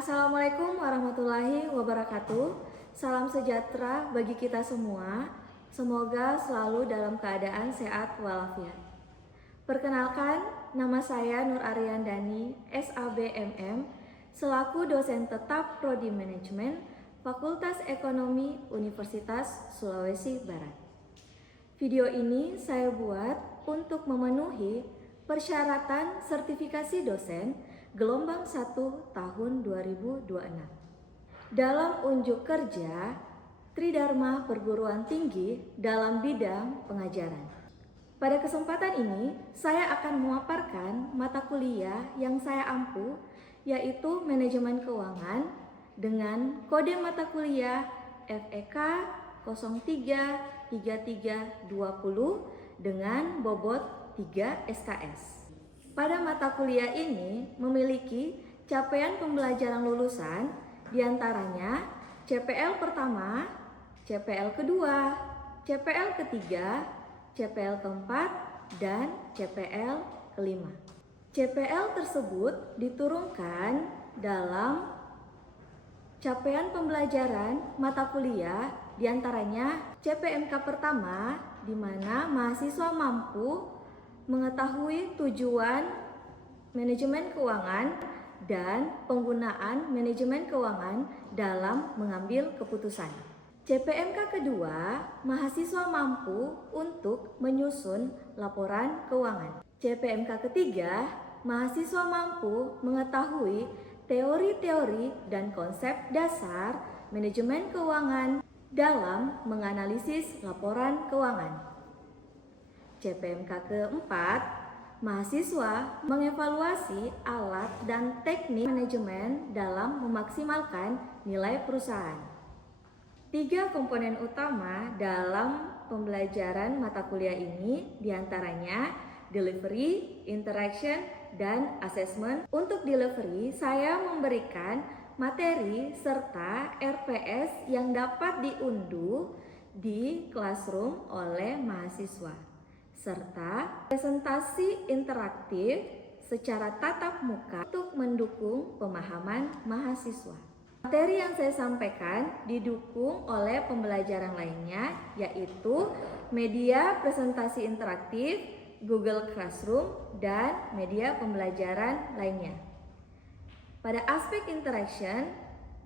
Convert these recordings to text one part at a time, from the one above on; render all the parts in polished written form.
Assalamualaikum warahmatullahi wabarakatuh. Salam sejahtera bagi kita semua. Semoga selalu dalam keadaan sehat walafiat. Perkenalkan, nama saya Nur Ariandani, SABMM, selaku dosen tetap Prodi Manajemen Fakultas Ekonomi Universitas Sulawesi Barat. Video ini saya buat untuk memenuhi persyaratan sertifikasi dosen gelombang 1 tahun 2026. Dalam unjuk kerja Tridharma Perguruan Tinggi dalam bidang pengajaran. Pada kesempatan ini, saya akan memaparkan mata kuliah yang saya ampu, yaitu Manajemen Keuangan dengan kode mata kuliah FEK 033320 dengan bobot 3 SKS. Pada mata kuliah ini memiliki capaian pembelajaran lulusan diantaranya CPL pertama, CPL kedua, CPL ketiga, CPL keempat, dan CPL kelima. CPL tersebut diturunkan dalam capaian pembelajaran mata kuliah diantaranya CPMK pertama, di mana mahasiswa mampu mengetahui tujuan manajemen keuangan dan penggunaan manajemen keuangan dalam mengambil keputusan. CPMK kedua, mahasiswa mampu untuk menyusun laporan keuangan. CPMK ketiga, mahasiswa mampu mengetahui teori-teori dan konsep dasar manajemen keuangan dalam menganalisis laporan keuangan. CPMK keempat, mahasiswa mengevaluasi alat dan teknik manajemen dalam memaksimalkan nilai perusahaan. 3 komponen utama dalam pembelajaran mata kuliah ini diantaranya delivery, interaction, dan assessment. Untuk delivery, saya memberikan materi serta RPS yang dapat diunduh di classroom oleh mahasiswa, serta presentasi interaktif secara tatap muka untuk mendukung pemahaman mahasiswa. Materi yang saya sampaikan didukung oleh pembelajaran lainnya, yaitu media presentasi interaktif, Google Classroom, dan media pembelajaran lainnya. Pada aspek interaction,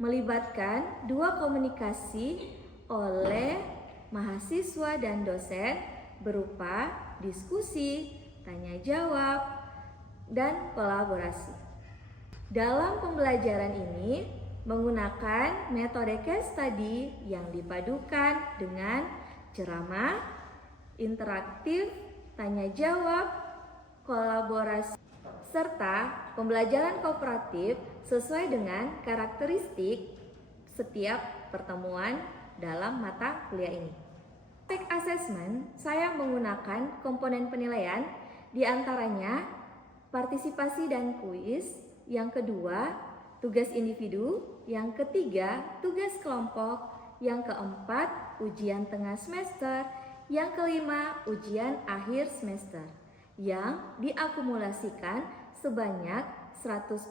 melibatkan 2 komunikasi oleh mahasiswa dan dosen berupa diskusi, tanya jawab, dan kolaborasi. Dalam pembelajaran ini menggunakan metode case study yang dipadukan dengan ceramah, interaktif, tanya jawab, kolaborasi, serta pembelajaran kooperatif sesuai dengan karakteristik setiap pertemuan dalam mata kuliah ini. Aspek assessment, saya menggunakan komponen penilaian diantaranya partisipasi dan kuis, yang kedua tugas individu, yang ketiga tugas kelompok, yang keempat ujian tengah semester, yang kelima ujian akhir semester, yang diakumulasikan sebanyak 100%.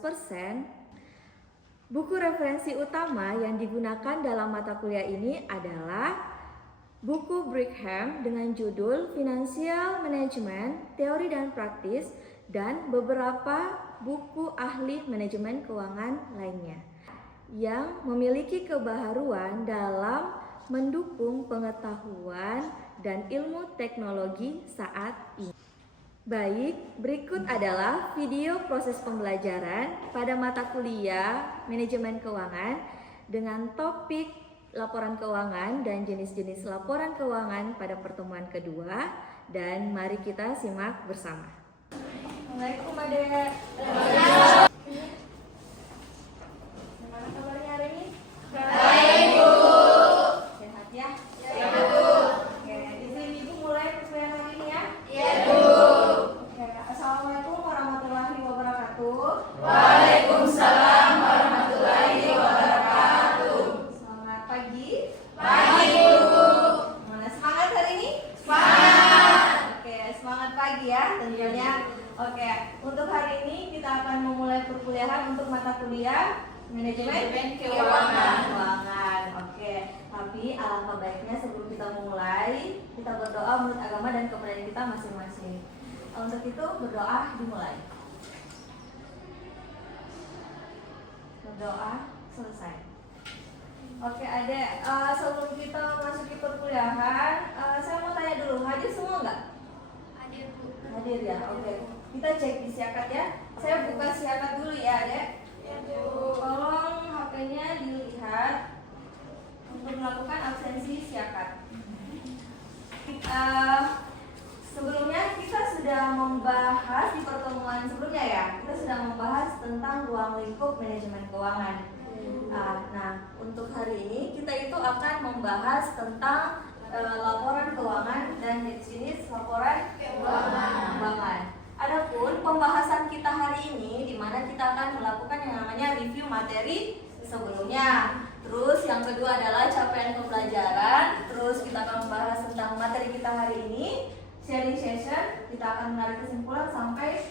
Buku referensi utama yang digunakan dalam mata kuliah ini adalah buku Brigham dengan judul Financial Management, Teori dan Praktis, dan beberapa buku ahli manajemen keuangan lainnya yang memiliki kebaharuan dalam mendukung pengetahuan dan ilmu teknologi saat ini. Baik, berikut adalah video proses pembelajaran pada mata kuliah manajemen keuangan dengan topik laporan keuangan dan jenis-jenis laporan keuangan pada pertemuan kedua, dan mari kita simak bersama. Assalamualaikum Adek. Gimana kabarnya hari ini? Baik, Bu. Sehat ya? Ya, Bu. Oke, izin Ibu mulai perkuliahan hari ini ya? Ya, Bu. Oke, Assalamualaikum warahmatullahi wabarakatuh. Waalaikumsalam warahmatullahi wabarakatuh. Selamat pagi. Pagi, Bu. Mana semangat hari ini? Semangat. Oke, semangat pagi ya tentunya. Oke, untuk hari ini kita akan memulai perkuliahan untuk mata kuliah Manajemen keuangan. Oke. Tapi alangkah baiknya sebelum kita mulai, kita berdoa menurut agama dan kepercayaan kita masing-masing. Untuk itu berdoa dimulai. Berdoa selesai. Oke, Adek. Sebelum kita masuki perkuliahan, saya mau tanya dulu, hadir semua nggak? Hadir, Bu. Hadir ya. Oke. Kita cek di siakat ya. Saya buka siakat dulu ya, Adek. Ya, Bu. Tolong HP-nya dilihat untuk melakukan absensi siakat. Sebelumnya kita sudah membahas di pertemuan sebelumnya ya, kita sudah membahas tentang ruang lingkup manajemen keuangan. Nah, untuk hari ini kita itu akan membahas tentang laporan keuangan dan jenis laporan keuangan. Adapun pembahasan kita hari ini, di mana kita akan melakukan yang namanya review materi sebelumnya. Terus yang kedua adalah capaian pembelajaran. Terus kita akan membahas tentang materi kita hari ini, sharing session. Kita akan menarik kesimpulan sampai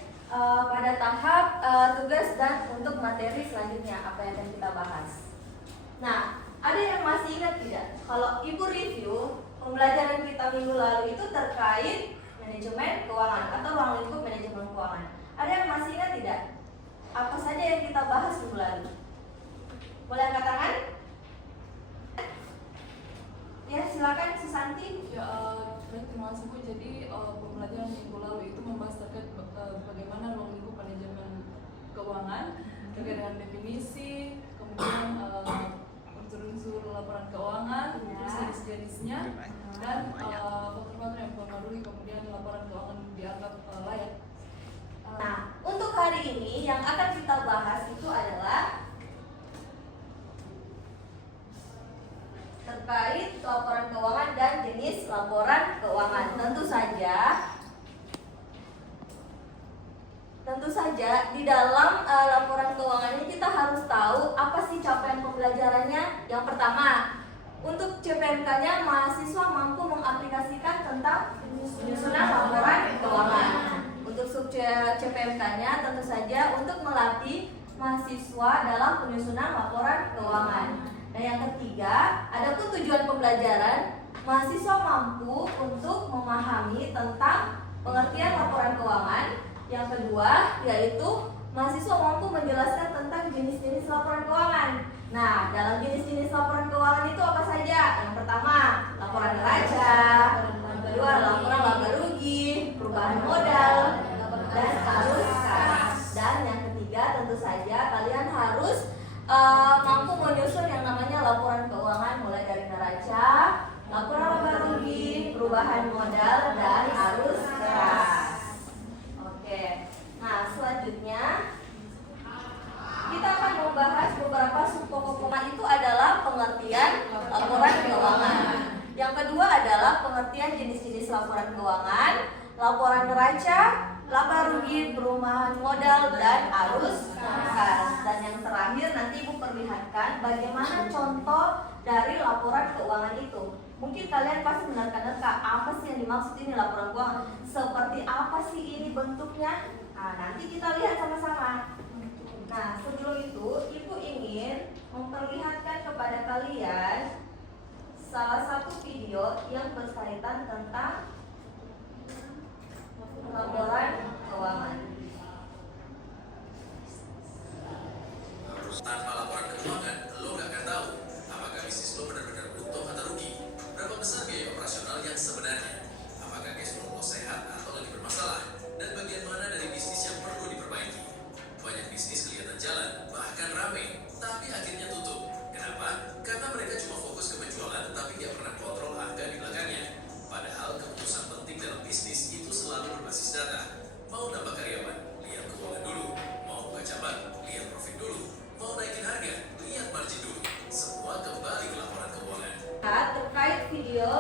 pada tahap tugas dan untuk materi selanjutnya apa yang akan kita bahas. Nah, ada yang masih ingat tidak? Kalau Ibu review pembelajaran kita minggu lalu itu terkait manajemen keuangan atau ruang lingkup manajemen keuangan. Ada yang masih ingat tidak? Apa saja yang kita bahas minggu lalu? Boleh angkat tangan? Ya, silakan Susanti. Ya, terima kasih Bu. Jadi pembelajaran minggu lalu itu membahas terkait bagaimana ruang lingkup manajemen keuangan terkait dengan definisi, kemudian unsur-unsur laporan keuangan, terus jenis-jenisnya, dan faktor-faktor yang mempengaruhi kemudian laporan keuangan dianggap layak. Nah, untuk hari ini yang akan kita bahas itu adalah terkait laporan keuangan dan jenis laporan keuangan. Tentu saja di dalam laporan keuangannya kita harus tahu apa sih capaian pembelajarannya. Yang pertama, untuk CPMK-nya mahasiswa mampu mengaplikasikan tentang penyusunan laporan keuangan. Untuk sub CPMK-nya tentu saja untuk melatih mahasiswa dalam penyusunan laporan keuangan. Nah, yang ketiga, adapun tujuan pembelajaran, mahasiswa mampu untuk memahami tentang pengertian laporan keuangan. Yang kedua, yaitu mahasiswa mampu menjelaskan tentang jenis-jenis laporan keuangan. Nah, dalam jenis-jenis laporan keuangan itu apa saja? Yang pertama, laporan neraca. Yang kedua, laporan laba rugi, perubahan modal, dan arus kas. Dan yang ketiga, tentu saja kalian harus mampu menyusun yang namanya laporan keuangan mulai dari neraca, laporan laba rugi, perubahan modal, dan arus kas. Oke. Nah, selanjutnya kita akan membahas beberapa subpokok itu adalah pengertian laporan keuangan. Yang kedua adalah pengertian jenis-jenis laporan keuangan, laporan neraca, laba rugi, perubahan modal, dan arus kas. Dan yang terakhir nanti Ibu perlihatkan bagaimana contoh dari laporan keuangan itu. Mungkin kalian pasti menerka-nerka apa sih yang dimaksud ini laporan keuangan, seperti apa sih ini bentuknya. Nah, nanti kita lihat sama-sama. Nah, sebelum itu Ibu ingin memperlihatkan kepada kalian salah satu video yang berkaitan tentang laporan keuangan. Tanpa laporan keuangan, lo gak akan tahu apakah bisnis lo benar-benar untung atau rugi, berapa besar biaya operasional yang sebenarnya, apakah cash flow lo sehat atau lagi bermasalah, dan bagian mana dari bisnis yang perlu diperbaiki. Banyak bisnis kelihatan jalan, bahkan ramai, tapi akhirnya tutup. Kenapa? Karena mereka cuma fokus ke penjualan, tapi gak pernah kontrol harga di belakangnya. Padahal keputusan penting dalam bisnis itu selalu berbasis data. Mau nambah karyawan, lihat keuangan dulu. Mau buka cabang, lihat profit dulu. Mau naikin harga, lihat margin dulu. Semua kembali ke laporan keuangan. Terkait video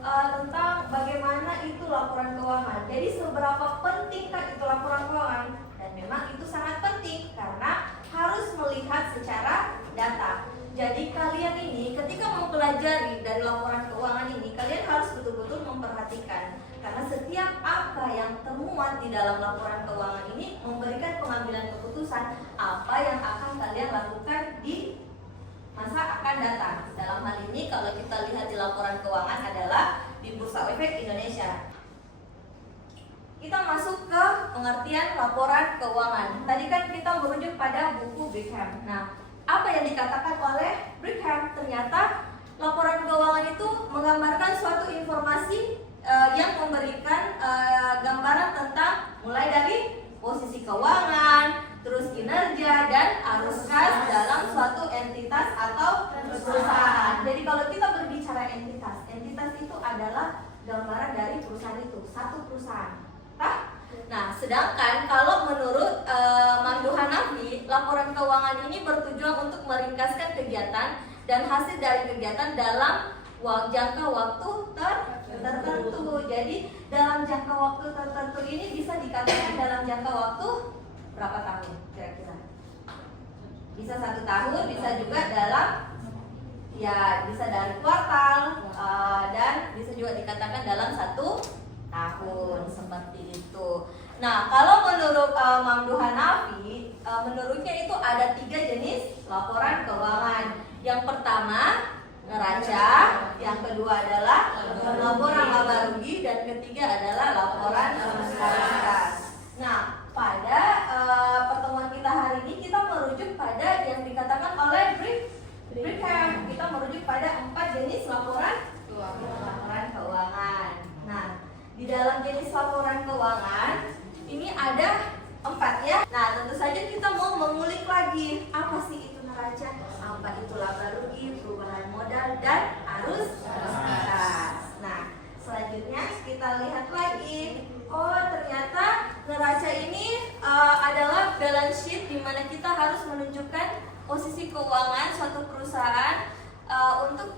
tentang bagaimana itu laporan keuangan. Jadi seberapa pentingkah itu laporan keuangan? Dan memang itu sangat penting karena harus melihat secara data. Jadi kalian ini ketika mempelajari dari laporan keuangan ini, kalian harus betul-betul memperhatikan karena setiap angka yang termuat memuat di dalam laporan keuangan ini memberikan pengambilan keputusan apa yang akan kalian lakukan di masa akan datang. Dalam hal ini kalau kita lihat di laporan keuangan adalah di Bursa Efek Indonesia. Kita masuk ke pengertian laporan keuangan. Tadi kan kita merujuk pada buku Brigham. Nah, apa yang dikatakan oleh Brigham? Ternyata laporan keuangan itu menggambarkan suatu informasi yang memberikan gambaran tentang mulai dari posisi keuangan, terus kinerja dan arus kas dalam suatu entitas atau perusahaan. Jadi kalau kita berbicara entitas itu adalah gambaran dari perusahaan itu, satu perusahaan. Nah, sedangkan kalau menurut Mamdu Hanafi, laporan keuangan ini bertujuan untuk meringkaskan kegiatan dan hasil dari kegiatan dalam jangka waktu tertentu. Jadi dalam jangka waktu tertentu ini bisa dikatakan dalam jangka waktu berapa tahun kira-kira? Bisa 1 tahun, bisa juga dalam bisa dari kuartal dan bisa juga dikatakan dalam 1 tahun seperti itu. Nah, kalau menurut Mamdu Hanafi, menurutnya itu ada 3 jenis laporan keuangan. Yang pertama neraca, yang kedua adalah laporan laba rugi, dan ketiga adalah laporan arus kas. Nah, pada pertemuan kita hari ini kita merujuk pada yang dikatakan oleh Brigham. Kita merujuk pada 4 jenis laporan keuangan. Nah, di dalam jenis laporan keuangan ini ada 4 ya. Nah, tentu saja kita mau mengulik lagi apa sih itu neraca, apa itu laba rugi, perubahan modal, dan arus kas. Nah, selanjutnya kita lihat lagi. Oh, ternyata neraca ini adalah balance sheet di mana kita harus menunjukkan posisi keuangan suatu perusahaan untuk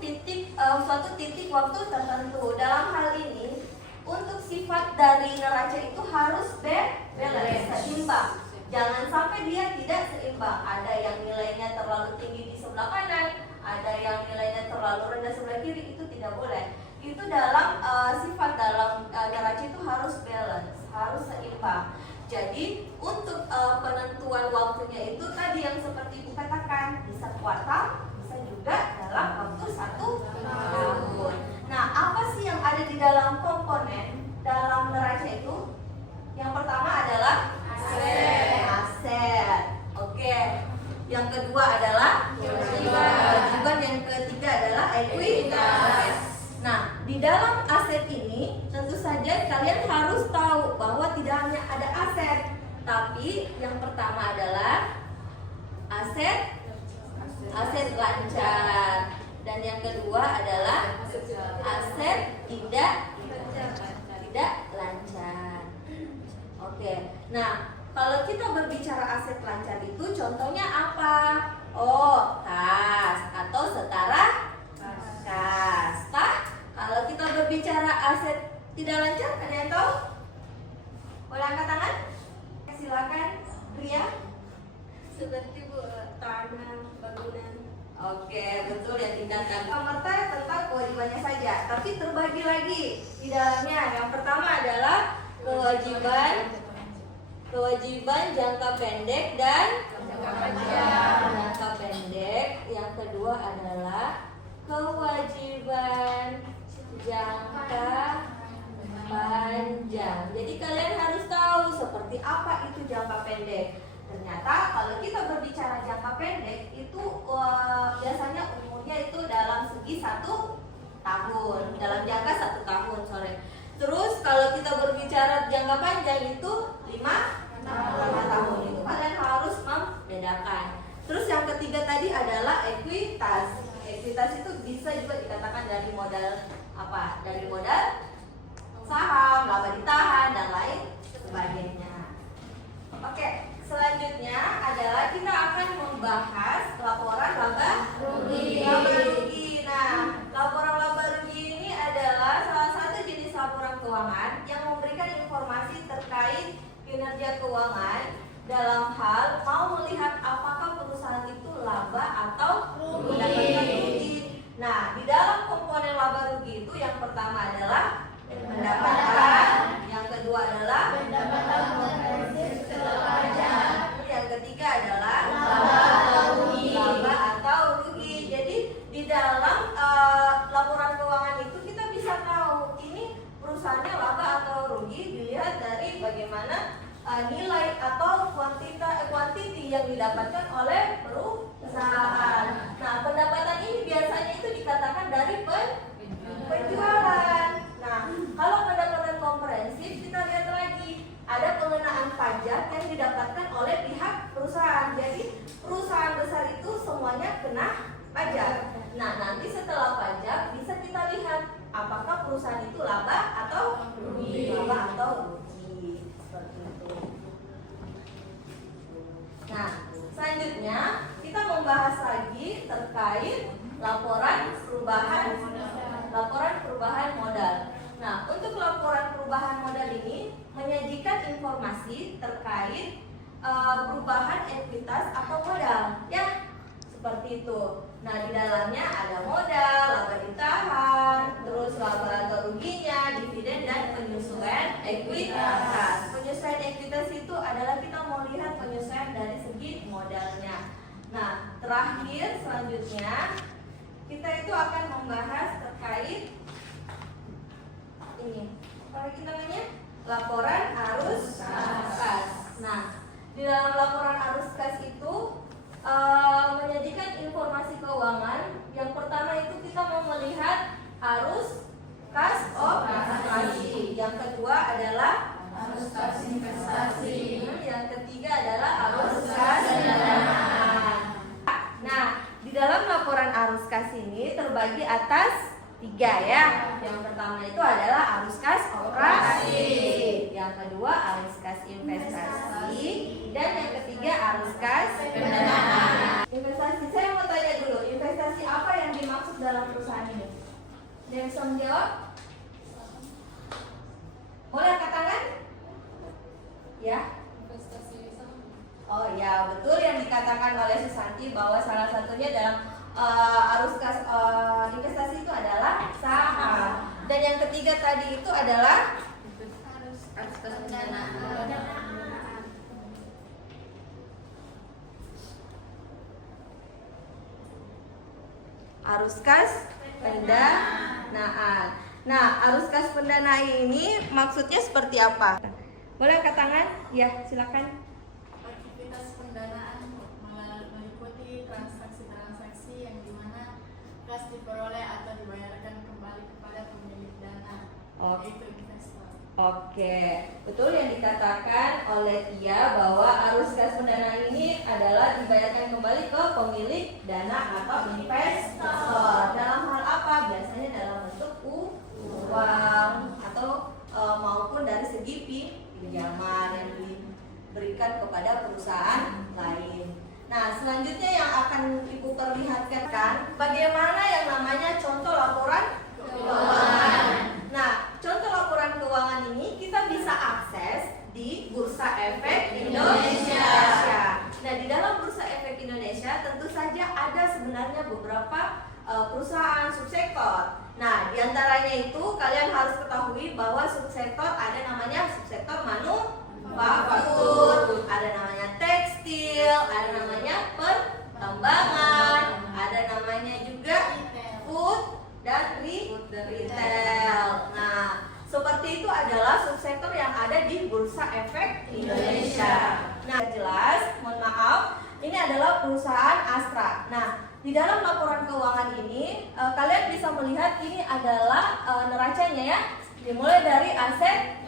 suatu titik waktu tertentu. Dalam hal ini, untuk sifat dari neraca itu harus balance, seimbang. Jangan sampai dia tidak seimbang. Ada yang nilainya terlalu tinggi di sebelah kanan, ada yang nilainya terlalu rendah sebelah kiri, itu tidak boleh. Itu dalam sifat dalam neraca itu harus balance, harus seimbang. Jadi untuk penentuan waktunya itu tadi yang seperti Ibu katakan, bisa kuartal, bisa juga dalam waktu 1 tahun. Nah, apa sih yang ada di dalam komponen dalam neraca itu? Yang pertama adalah aset. Oke. Yang kedua adalah kewajiban. Yang ketiga adalah ekuitas. Nah, di dalam aset ini tentu saja kalian harus tahu bahwa tidak hanya ada aset, tapi yang pertama adalah aset lancar, dan yang kedua adalah aset tidak lancar. Oke. Nah, kalau kita berbicara aset lancar itu contohnya apa? Oh, kas atau setara kas. Kalau kita berbicara aset tidak lancar, ada yang tahu? Boleh angkat tangan? Silakan, Ria. Seperti tanah, bangunan. Oke, betul yang dikatakan. Pemerta tentang kewajibannya saja, tapi terbagi lagi di dalamnya. Yang pertama adalah kewajiban jangka pendek dan jangka pendek. Yang kedua adalah kewajiban jangka panjang. Jadi kalian harus tahu seperti apa itu jangka pendek. Ternyata kalau kita berbicara jangka pendek itu biasanya umurnya itu dalam segi 1 tahun, dalam jangka 1 tahun, Terus kalau kita berbicara jangka panjang itu 5 tahun. Itu kalian harus membedakan. Terus yang ketiga tadi adalah ekuitas. Ekuitas itu bisa juga dikatakan dari modal apa? Dari modal saham, laba ditahan, dan lain sebagainya. Oke, selanjutnya adalah kita akan membahas laporan laba rugi. Nah, laporan laba rugi ini adalah salah satu jenis laporan keuangan yang memberikan informasi terkait kinerja keuangan dalam hal mau melihat apakah perusahaan itu laba atau mendapatkan rugi. Nah, di dalam komponen laba rugi itu yang pertama adalah pendapatan, yang kedua adalah bagaimana nilai atau kuantiti yang didapatkan oleh perusahaan. Nah, pendapatan ini biasanya itu dikatakan dari penjualan. Nah, kalau pendapatan komprehensif kita lihat lagi, ada pengenaan pajak yang didapatkan oleh pihak perusahaan. Jadi perusahaan besar itu semuanya kena pajak. Nah, nanti setelah pajak bisa kita lihat apakah perusahaan itu laba atau rugi. Laba atau rugi. Seperti itu. Nah, selanjutnya kita membahas lagi terkait laporan perubahan modal. Nah, untuk laporan perubahan modal ini menyajikan informasi terkait perubahan ekuitas atau modal, ya, seperti itu. Nah, di dalamnya ada modal, laba ditahan, terus laba atau ruginya, dividen, dan penyesuaian ekuitas. Penyesuaian ekuitas itu adalah kita mau lihat penyesuaian dari segi modalnya. Nah, terakhir selanjutnya kita itu akan membahas terkait ini, apa lagi namanya? Laporan arus kas. Nah, di dalam laporan arus kas itu menyajikan informasi keuangan. Yang pertama itu kita mau melihat arus kas operasi. Yang kedua adalah arus kas investasi. Yang ketiga adalah arus kas pendanaan. Nah, di dalam laporan arus kas ini terbagi atas 3 ya. Yang pertama itu adalah arus kas operasi. Yang kedua arus kas investasi. Dan yang ketiga arus kas pendanaan. Investasi, saya mau tanya dulu, investasi apa yang dimaksud dalam perusahaan ini? Ada yang bisa menjawab? Boleh angkat tangan? Ya. Investasi saham. Oh ya, betul yang dikatakan oleh Susanti bahwa salah satunya dalam arus kas investasi itu adalah saham. Dan yang ketiga tadi itu adalah Arus kas pendanaan. arus kas pendanaan. Nah, arus kas pendanaan ini maksudnya seperti apa? Boleh angkat tangan? Ya, silakan. Aktivitas pendanaan meliputi transaksi-transaksi yang dimana kas diperoleh atau dibayarkan kembali kepada pemilik dana, yaitu investor. Oke, betul yang dikatakan oleh Tia bahwa arus kas pendanaan ini adalah dibayarkan kembali ke pemilik dana atau investor. Dalam hal apa? Biasanya dalam bentuk uang atau maupun dari segi pinjaman yang diberikan kepada perusahaan lain. Nah, selanjutnya yang akan Ibu perlihatkan bagaimana yang namanya contoh laporan keuangan. Nah, contoh laporan keuangan ini kita bisa akses di Bursa Efek Indonesia. Nah, di dalam Bursa Efek Indonesia tentu saja ada sebenarnya beberapa perusahaan subsektor. Nah, diantaranya itu kalian harus ketahui bahwa subsektor ada namanya subsektor manufaktur, ada namanya tekstil, ada namanya pertambangan, ada namanya juga food dan retail. Nah, seperti itu adalah subsektor yang ada di Bursa Efek Indonesia. Nah, jelas, mohon maaf, ini adalah perusahaan Astra. Nah, di dalam laporan keuangan ini kalian bisa melihat ini adalah neracanya ya. Dimulai dari aset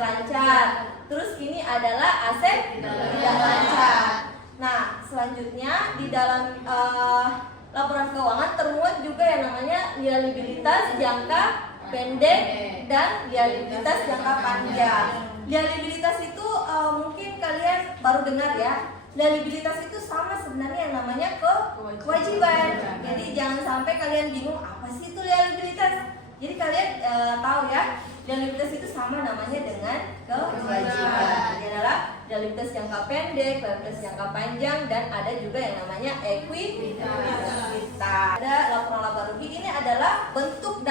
lancar. Terus ini adalah aset tidak lancar. Nah, selanjutnya di dalam laporan keuangan termuat juga yang namanya liabilitas jangka pendek dan liabilitas jangka panjang. Liabilitas itu mungkin kalian baru dengar ya. Liabilitas itu sama sebenarnya yang namanya kewajiban. Jadi jangan sampai kalian bingung apa sih itu liabilitas. Jadi kalian tahu ya, liabilitas itu sama namanya dengan kewajiban. Ini adalah liabilitas jangka pendek, liabilitas jangka panjang, dan ada juga yang namanya ekuitas. Ada laporan laba rugi, ini adalah bentuk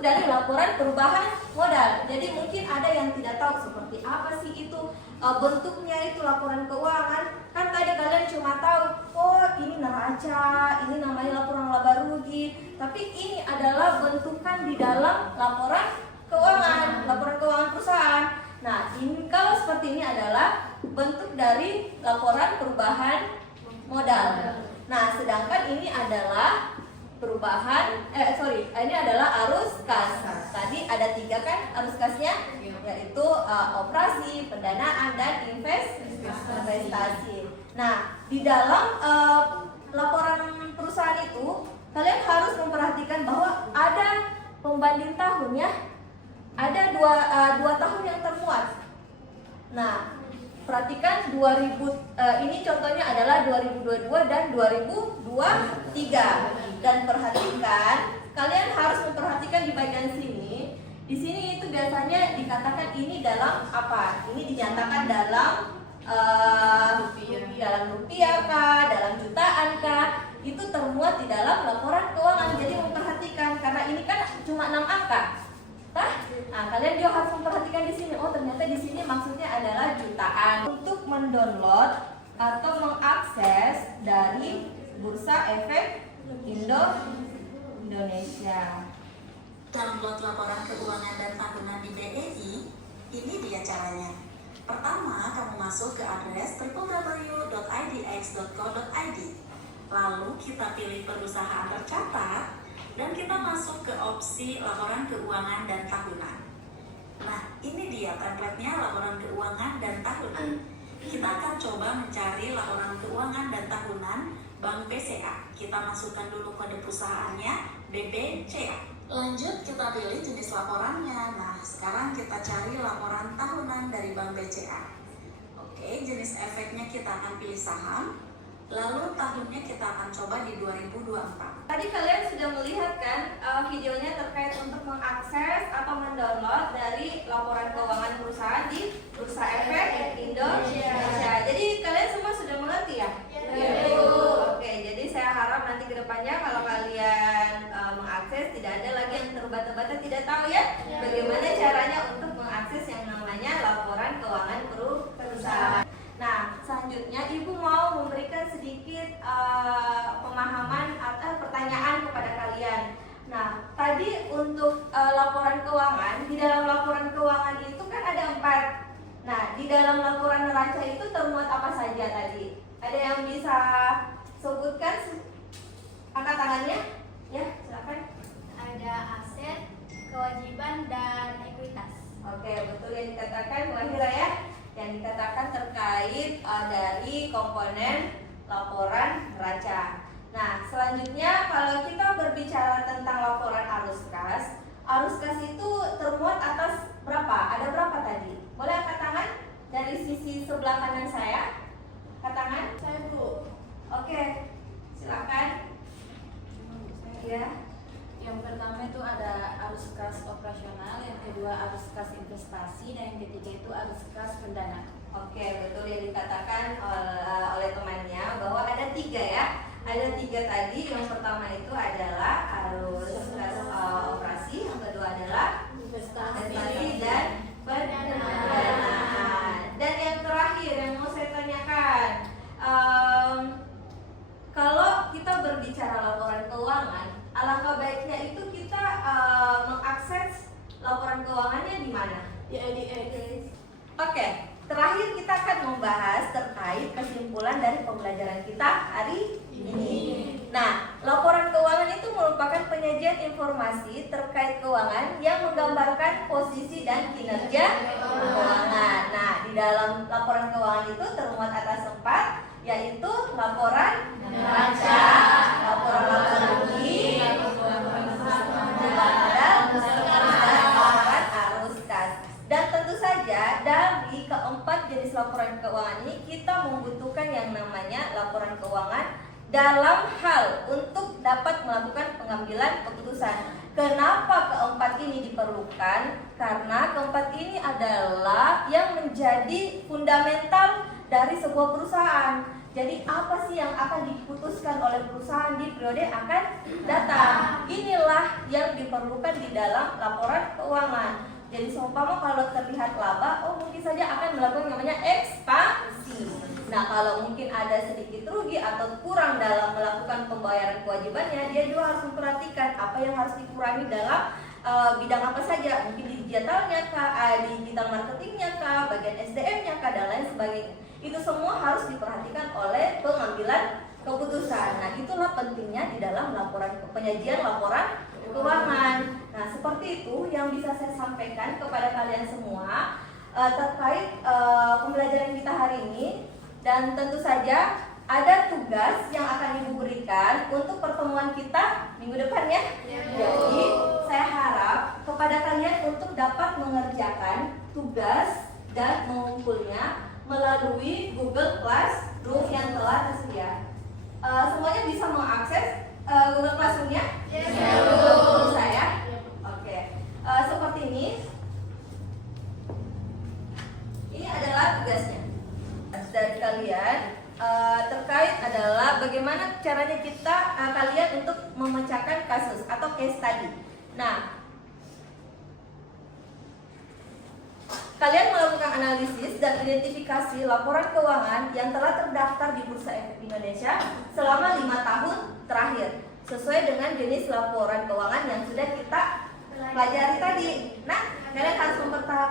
dari laporan perubahan modal. Jadi mungkin ada yang tidak tahu seperti apa sih itu bentuknya itu laporan keuangan. Kan tadi kalian cuma tahu, oh ini neraca, ini namanya laporan laba rugi. Tapi ini adalah bentukan di dalam laporan keuangan perusahaan. Nah, seperti ini adalah bentuk dari laporan perubahan modal. Nah, sedangkan ini adalah ini adalah arus kas. Tadi ada 3 kan arus kasnya, yaitu operasi, pendanaan, dan investasi. Nah, di dalam laporan perusahaan itu kalian harus memperhatikan bahwa ada pembanding tahunnya, ada dua tahun yang termuat. Nah, perhatikan ini contohnya adalah 2022 dan 2023. Dan perhatikan, kalian harus memperhatikan di bagian sini. Di sini itu biasanya dikatakan ini dalam apa? Ini dinyatakan dalam rupiah kah, dalam jutaan kah? Itu termuat di dalam laporan keuangan. Jadi memperhatikan karena ini kan cuma 6 angka. Nah, kalian juga harus memperhatikan di sini. Oh, ternyata di sini maksudnya adalah jutaan. Untuk mendownload atau mengakses dari Bursa Efek Indonesia. Download laporan keuangan dan tahunan di BEI, ini dia caranya. Pertama, kamu masuk ke address www.idx.co.id. Lalu kita pilih perusahaan tercatat dan kita masuk ke opsi laporan keuangan dan tahunan. Nah, ini dia template-nya laporan keuangan dan tahunan. Kita akan coba mencari laporan keuangan dan tahunan Bank BCA. Kita masukkan dulu kode perusahaannya, BBCA. Lanjut kita pilih jenis laporannya. Nah, sekarang kita cari laporan tahunan dari Bank BCA. Oke, jenis efeknya kita akan pilih saham. Lalu tahunnya kita akan coba di 2024. Tadi kalian sudah melihat kan videonya terkait untuk mengakses atau mendownload dari laporan keuangan perusahaan di Bursa Efek Indonesia. Jadi kalian semua sudah mengerti ya? Ya. Oke, jadi saya harap nanti ke depannya kalau kalian mengakses tidak ada lagi yang terbata-bata tidak tahu ya bagaimana caranya untuk mengakses yang namanya laporan keuangan perusahaan. Nah, selanjutnya Ibu mau memberikan sedikit pemahaman atau pertanyaan kepada kalian. Nah, tadi untuk laporan keuangan, di dalam laporan keuangan itu kan ada 4. Nah, di dalam laporan neraca itu termuat apa saja tadi? Ada yang bisa sebutkan? Angkat tangannya. Ya, silakan. Ada aset, kewajiban, dan ekuitas. Oke, betul yang dikatakan Wahira ya. Yang dikatakan terkait dari komponen laporan neraca. Nah, selanjutnya kalau kita berbicara tentang laporan arus kas itu termuat atas berapa? Ada berapa tadi? Boleh angkat tangan dari sisi sebelah kanan saya? Angkat tangan? Saya Bu. Oke, silakan. Ya. Yang pertama itu ada arus kas operasional, yang kedua arus kas investasi, dan yang ketiga itu arus kas pendanaan. Oke, betul yang dikatakan oleh temannya bahwa ada 3 ya. Ada 3 tadi. Yang pertama itu adalah arus kas operasi, yang kedua adalah investasi dan pendanaan. Dan yang terakhir yang mau saya tanyakan, kalau kita berbicara laporan keuangan, alangkah baiknya itu kita mengakses laporan keuangannya di mana? Di IDX. Oke, terakhir kita akan membahas terkait kesimpulan dari pembelajaran kita hari ini. Nah, laporan keuangan itu merupakan penyajian informasi terkait keuangan yang menggambarkan posisi dan kinerja keuangan. Nah, di dalam laporan keuangan itu termuat atas 4, yaitu laporan neraca, laporan laba rugi, laporan arus kas. Dan tentu saja dari keempat jenis laporan keuangan ini kita membutuhkan yang namanya laporan keuangan dalam hal untuk dapat melakukan pengambilan keputusan. Kenapa keempat ini diperlukan? Karena keempat ini adalah yang menjadi fundamental dari sebuah perusahaan. Jadi apa sih yang akan diputuskan oleh perusahaan di periode akan datang? Inilah yang diperlukan di dalam laporan keuangan. Jadi seumpama kalau terlihat laba, mungkin saja akan melakukan namanya ekspansi. Nah, kalau mungkin ada sedikit rugi atau kurang dalam melakukan pembayaran kewajibannya, dia juga harus memperhatikan apa yang harus dikurangi dalam bidang apa saja. Mungkin di digitalnya kah, digital marketingnya kah, bagian SDM-nya kah, dan lain sebagainya. Itu semua harus diperhatikan oleh pengambilan keputusan. Nah, itulah pentingnya di dalam penyajian laporan keuangan. Nah, seperti itu yang bisa saya sampaikan kepada kalian semua terkait pembelajaran kita hari ini. Dan tentu saja ada tugas yang akan Ibu berikan untuk pertemuan kita minggu depan ya. Jadi saya harap kepada kalian untuk dapat mengerjakan tugas dan mengumpulnya melalui Google Classroom yang telah tersedia. Semuanya bisa mengakses Google Classroom-nya? Bisa ya? Oke. Seperti ini. Ini adalah tugasnya dari kalian. Terkait adalah bagaimana caranya kalian untuk memecahkan kasus atau case study. Nah, kalian melakukan analisis dan identifikasi laporan keuangan yang telah terdaftar di Bursa Efek Indonesia selama 5 tahun terakhir sesuai dengan jenis laporan keuangan yang sudah kita pelajari tadi. Nah, kalian harus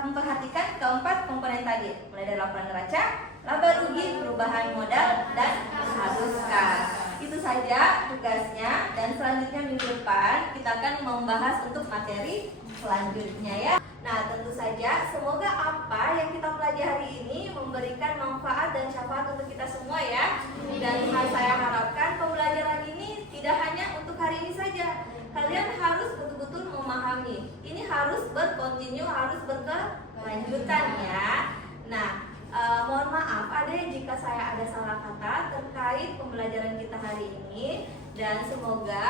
memperhatikan keempat komponen tadi, mulai dari laporan neraca, laba rugi, perubahan modal, dan arus kas. Itu saja tugasnya, dan selanjutnya minggu depan kita akan membahas untuk materi selanjutnya ya. Nah, tentu saja semoga apa yang kita pelajari ini memberikan manfaat dan syafaat untuk kita semua ya. Dan saya harapkan pembelajaran ini tidak hanya untuk hari ini saja. Kalian harus betul-betul memahami. Ini harus berkontinu, harus berkelanjutan ya. Nah, mohon maaf ada jika saya ada salah kata terkait pembelajaran kita hari ini, dan semoga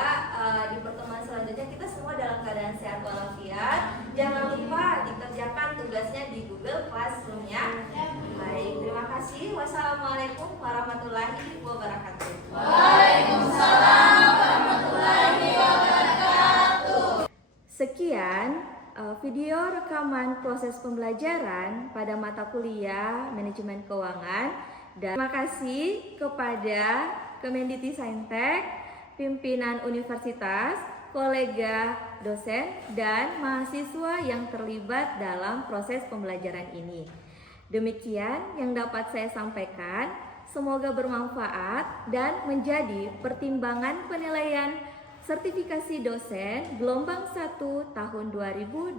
di pertemuan selanjutnya kita semua dalam keadaan sehat walafiat. Jangan lupa dikerjakan tugasnya di Google Classroom ya. Baik, terima kasih. Wassalamualaikum warahmatullahi wabarakatuh. Waalaikumsalam warahmatullahi wabarakatuh. Sekian video rekaman proses pembelajaran pada mata kuliah Manajemen Keuangan, dan terima kasih kepada Kemenditi Saintek, pimpinan universitas, kolega dosen, dan mahasiswa yang terlibat dalam proses pembelajaran ini. Demikian yang dapat saya sampaikan, semoga bermanfaat dan menjadi pertimbangan penilaian sertifikasi dosen gelombang 1 tahun 2026.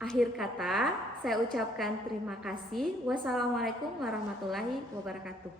Akhir kata, saya ucapkan terima kasih. Wassalamualaikum warahmatullahi wabarakatuh.